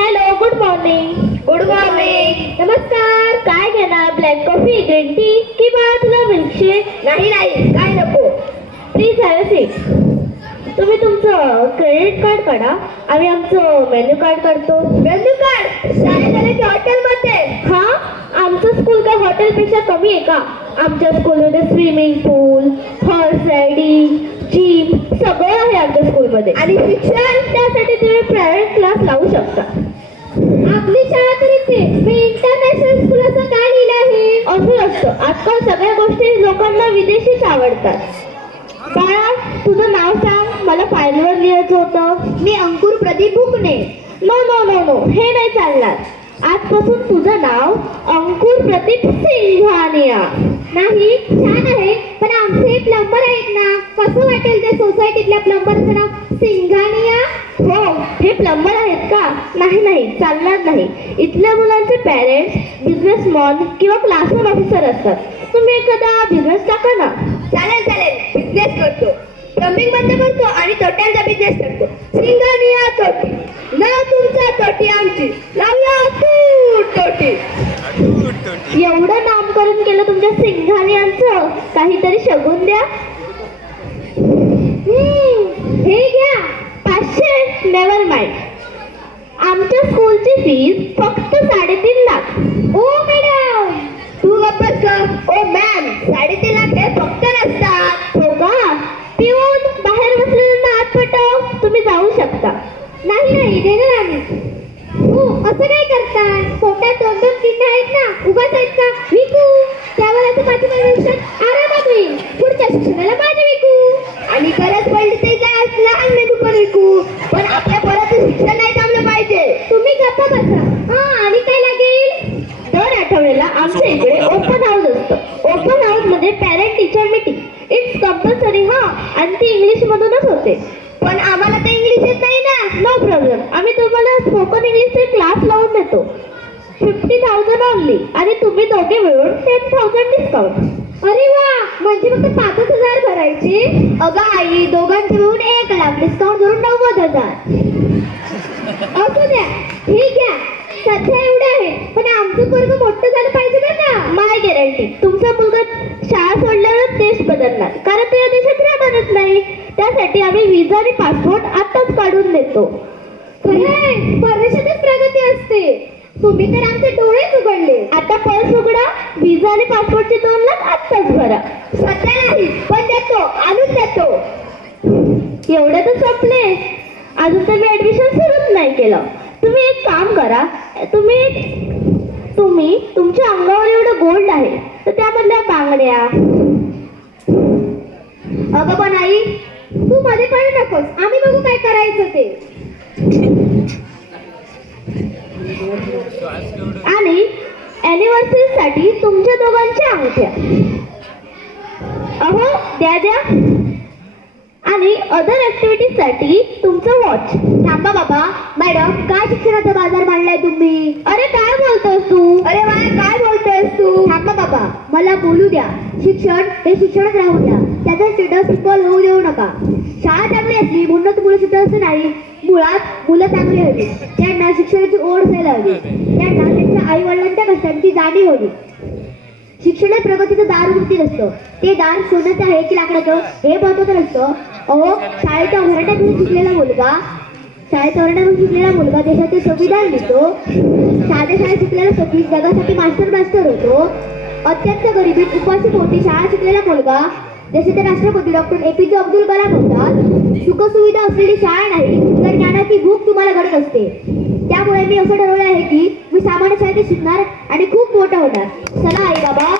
Hello, good morning. Good morning. नमस्कार. काय घेणार? ब्लॅक कॉफी, ग्रीन टी की बाळा तुला मिल्कशेक? नाही नाही, काय नको. Please have a seat. तुम्ही तुमचं क्रेडिट कार्ड काढा. आम्ही आमचं मेन्यू कार्ड काढतो. मेन्यू कार्ड शाळेत की हॉटेलमध्ये? हा, आमचं स्कूल काय हॉटेलपेक्षा कमी आहे का? आमच्या स्कूलमध्ये स्विमिंग पूल, हॉर्स रायडिंग, जिम सगळं आहे आमच्या स्कूलमध्ये. आणि शिक्षण? त्यासाठी तुम्ही प्रायव्हेट क्लास लावू शकता. आपली शाळा तरी मी इंटरनॅशनल स्कूल असं काय लिहिलं आहे? असं असतं. आजकाल सगळ्या गोष्टी लोकांना विदेशीच आवडतात. बाळा, तुझं नाव सांग. मला फाईलवर लिहायचं होतं. मी Ankur Pradeep Bhukane. No no no no, हे नाही चालणार. आजपासून तुझं नाव अंकुर प्रदीप सिंघानिया. नाही, छान आहे, पण आमचे प्लंबर आहेत ना, कसं वाटेल त्या सोसायटीतल्या प्लंबरचं नाव सिंघानिया? हो, हे प्लंबर आहेत का? नाही नाही, चालणार नाही. इथल्या मुलांचे पॅरेंट्स बिझनेसमॅन किंवा क्लासरूम ऑफिसर असतात. तुम्ही एखादा बिझनेस टाका ना. चालेल चालेल, बिझनेस करतो. प्लंबिंग बंद करतो आणि तोट्यांचा बिझनेस करतो. सिंघानिया तोटी. नाव तुमचा, तोटी आमची. लावला तूट तोटी. एवढं नामकरण केलं तुमच्या सिंघानियांचं. काहीतरी शगून द्या. हे घ्या. 500. Never mind. आमच्या स्कूलची फीज फक्त 3.5 लाख. ओ मॅडम, तू गप्पच कर. ओ मॅम, 3.5 लाख हे फक्त नसतात. हो का? पिऊन बाहेर बसलेल्यांना आत पटव. तुम्ही जाऊ शकता. नाही नाही, देणार आम्ही. हो, असं काय करताय? पोटात 2-2 किडनी आहेत ना, उगाच आहेत का? विकू. त्यावर असं पाठीमागे आरामात होईल. पुढच्या शिक्षणाला माझे विकू. आणि गरज पडली ते लहान मेंदू पण विकू. पण आपल्या पोराचं शिक्षण नाही थांबलं पाहिजे. तुम्ही गप्पा बसा. हा, आणि काय लागेल? दर आठवड्याला आमच्या इकडे ओपन हाऊस असतं. ओपन हाऊस मध्ये parent teacher meeting. It's compulsory. हा, आणि ती इंग्लिश मधूनच होते. पण आम्हाला तर इंग्लिश येत नाही ना. No problem. आम्ही तुम्हाला स्पोकन इंग्लिशचे क्लास लावून देतो. 50,000 ओनली. आणि तुम्ही दोघे मिळून 10,000 डिस्काउंट. अरे वा, म्हणजे फक्त 5,000 भरायचे? अगं आई, दोघांचे मिळून 1 लाख, डिस्काउंट धरून 90,000. असू द्या, ठीक आहे. सध्या एवढे आहे, पण आमचं वर्ग मोठं झालं पाहिजे ना. माय गॅरंटी. तुमचा मुलगा शाळा सोडल्यावर देश बदलणार, कारण तो या देशात राहणारच नाही. त्यासाठी आम्ही विजा आणि पासपोर्ट आताच काढून देतो. खरंय, परदेशातच प्रगती असते. तुम्ही तर आमचे डोळेच उघडले. आता पर्स उघडा. विजा आणि पासपोर्टचे 2 लाख आत्ताच भरा. सध्या नाही, पण देतो, आणून देतो. एवढे तर संपले. अजून तर मी ऍडमिशन सुरूच नाही केलं. तुम्ही एक काम करा. तुम्ही तुमच्या अंगावर एवढं गोल्ड आहे, तर त्यामधल्या बांगड्या. अगं पण आई, तू मध्ये पडू नकोस. आम्ही बघू काय करायचं ते. आणि अॅनिव्हर्सरी साठी तुमच्या दोघांच्या अंगठ्या. अहो, द्या. आणि अदर ऍक्टिव्हिटीज साठी तुमचं वॉच. थांबा बाबा. मॅडम, काय शिक्षणाचा बाजार मांडलाय तुम्ही? अरे काय बोलतोस तू? अरे वा, काय बोलतोयस तू? थांबा बाबा, मला बोलू द्या. शिक्षण हे शिक्षणच राहू द्या. त्याचा स्टेटस सिम्बॉल होऊ देऊ नका. शाळा चांगली असली म्हणूनच मुलं शिकत असं नाही. मुळात मुलं चांगली हवी. त्यांना शिक्षणाची ओढ असायला हवी. त्यांना त्यांच्या आई वडिलांच्या कष्टांची जाणीव हवी. शिक्षणात प्रगतीचं दार उघडते नसतं. ते दार सोन्याचं आहे की लाकडाचं हे महत्वाचं नसतं. अहो, शाळेच्या वरड्यातून शिकलेला मुलगा देशाचे संविधान लिहितो. साध्या शाळेत शिकलेला सतीश जगासाठी मास्टर होतो. अत्यंत गरिबीत उपाशी पोटी शाळा शिकलेला मुलगा देशाचे राष्ट्रपती डॉक्टर APJ अब्दुल कलाम होतात. सुखसुविधा असलेली शाळा नाही, तर ज्ञानाची भूक तुम्हाला गरज असते. त्यामुळे मी असं ठरवलं आहे की मी सामान्य शाळेत शिकणार आणि खूप मोठा होणार. चला आई बाबा.